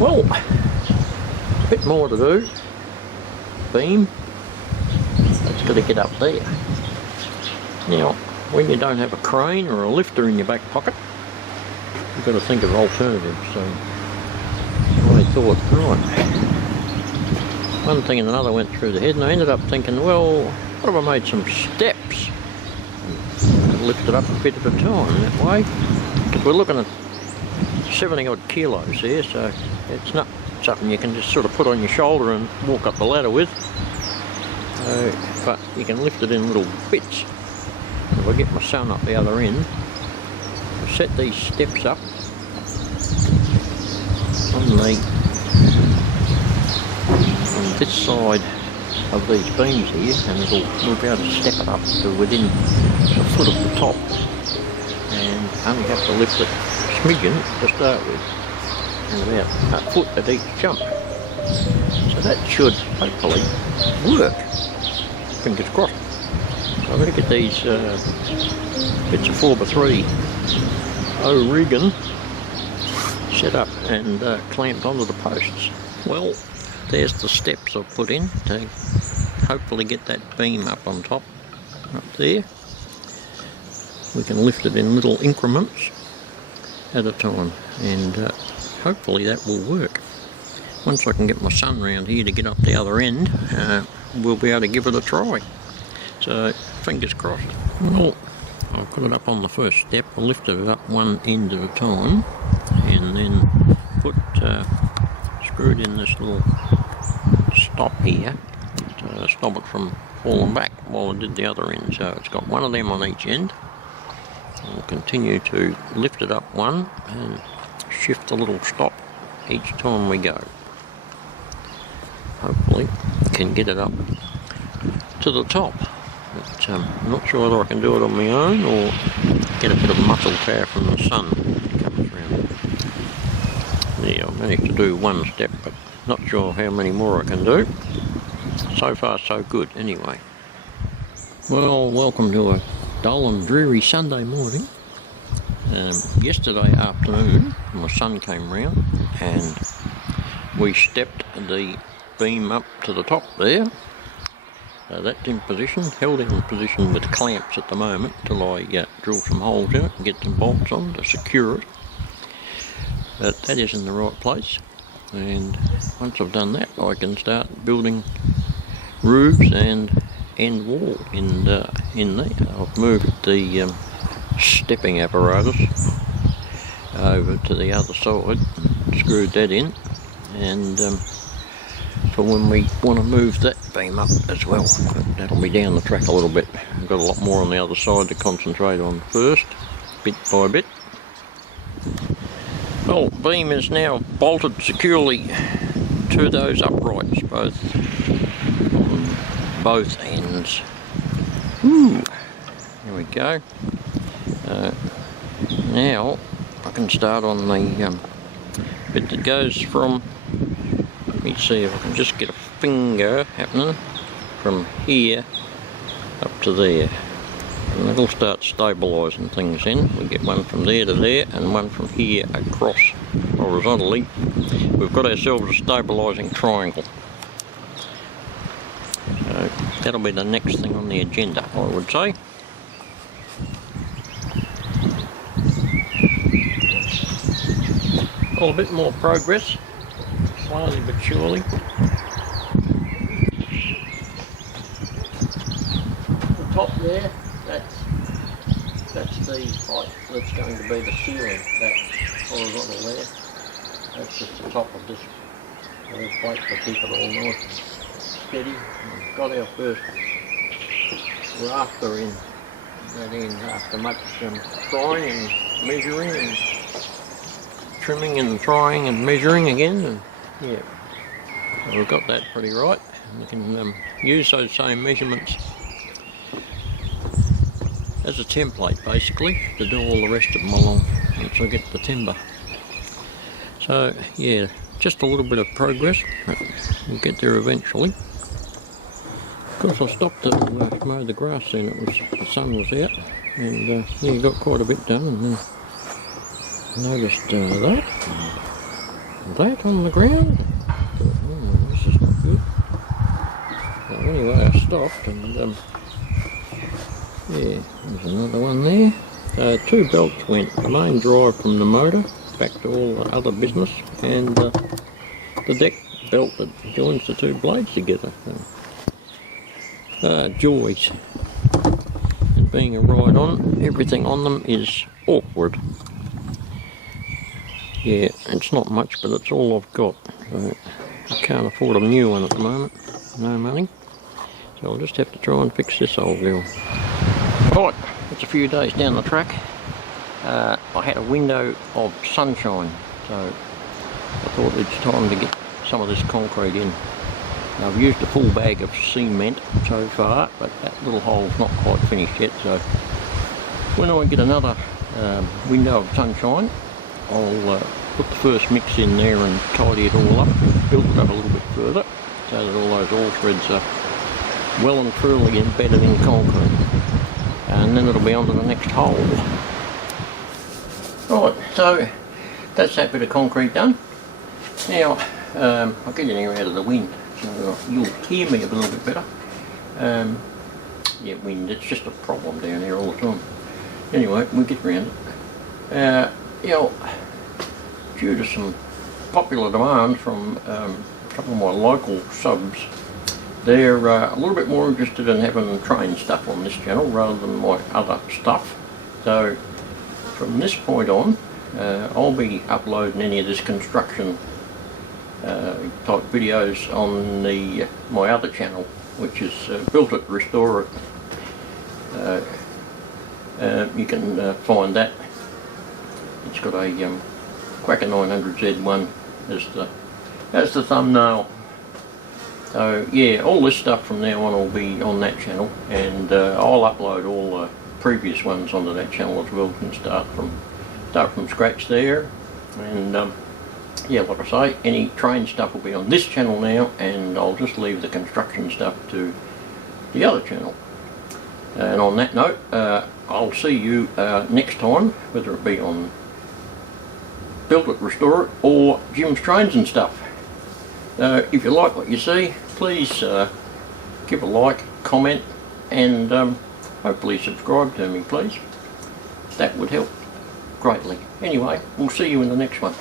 Well, a bit more to do. Beam. That's got to get up there. Now, when you don't have a crane or a lifter in your back pocket, you've got to think of alternatives. So I thought, right, one thing and another went through the head, and I ended up thinking, well, what if I made some steps and lifted up a bit at a time that way? Because we're looking at 70 odd kilos here, so it's not something you can just sort of put on your shoulder and walk up the ladder with. But you can lift it in little bits. If I get my son up the other end, I'll set these steps up on this side of these beams here, and we'll be able to step it up to within a foot of the top, and only have to lift it a smidgen to start with, and about a foot at each jump. So that should hopefully work. Fingers crossed. So I'm going to get these bits of 4x3 O-rigging set up and clamped onto the posts. Well, there's the steps I've put in to hopefully get that beam up on top, up there. We can lift it in little increments at a time, and hopefully that will work. Once I can get my son round here to get up the other end, we'll be able to give it a try. So, fingers crossed. Well, I'll put it up on the first step. I lifted it up one end at a time, and then screwed in this little stop here to stop it from falling back while I did the other end. So it's got one of them on each end. I'll continue to lift it up one and shift the little stop each time we go. Hopefully can get it up to the top. But I'm not sure whether I can do it on my own or get a bit of muscle power from the sun when it comes around. Yeah, I managed to do one step, but not sure how many more I can do. So far so good anyway. Well, welcome to a dull and dreary Sunday morning. Yesterday afternoon my son came round and we stepped the beam up to the top there. That's in position, held in position with clamps at the moment till I drill some holes in it and get some bolts on to secure it. But that is in the right place, and once I've done that I can start building roofs and end wall in there. I've moved the stepping apparatus over to the other side, screwed that in, and for when we want to move that beam up as well. But that'll be down the track a little bit. I've got a lot more on the other side to concentrate on first, bit by bit. Well, beam is now bolted securely to those uprights, on both ends. Ooh, there we go. Now I can start on the bit that goes from, let me see if I can just get a finger happening from here up to there. And it'll start stabilising things in. We get one from there to there and one from here across horizontally. We've got ourselves a stabilising triangle. So that'll be the next thing on the agenda, I would say. Well, a bit more progress, slowly but surely. The top there, that's the height that's going to be the ceiling, that horizontal there. That's just the top of this plate to keep it all nice and steady. We've got our first rafter in that end after much trying and measuring and trimming and trying and measuring again, and yeah, so we've got that pretty right. We can use those same measurements as a template basically to do all the rest of them along once I get the timber. So yeah, just a little bit of progress, we'll get there eventually. Of course I stopped to mow the grass then, the sun was out, and yeah, got quite a bit done, and noticed that. that on the ground. This is not good. So anyway, I stopped and yeah, there's another one there. 2 belts went, the main drive from the motor back to all the other business, and the deck belt that joins the 2 blades together. Joys. And being a ride-on, everything on them is awkward. Yeah, it's not much, but it's all I've got. So I can't afford a new one at the moment. No money. So I'll just have to try and fix this old girl. Right, it's a few days down the track. I had a window of sunshine, so I thought it's time to get some of this concrete in. Now, I've used a full bag of cement so far, but that little hole's not quite finished yet, so when I get another window of sunshine, I'll put the first mix in there and tidy it all up and build it up a little bit further so that all those oil threads are well and truly embedded in concrete, and then it'll be on to the next hole. Right, so that's that bit of concrete done. Now I'll get in here out of the wind so you'll hear me a little bit better. Yeah, wind, it's just a problem down here all the time. Anyway, we'll get around it. You know, due to some popular demand from a couple of my local subs, they're a little bit more interested in having train stuff on this channel rather than my other stuff. So from this point on, I'll be uploading any of this construction type videos on my other channel, which is Built It, Restore It. You can find that. It's got a Quacker 900Z1 as the thumbnail. So yeah, all this stuff from now on will be on that channel, and I'll upload all the previous ones onto that channel as well, and start from scratch there. And yeah, like I say, any train stuff will be on this channel now, and I'll just leave the construction stuff to the other channel. And on that note, I'll see you next time, whether it be on Built It, Restore It, or Jim's Trains and Stuff. If you like what you see, please give a like, comment, and hopefully subscribe to me, please. That would help greatly. Anyway, we'll see you in the next one.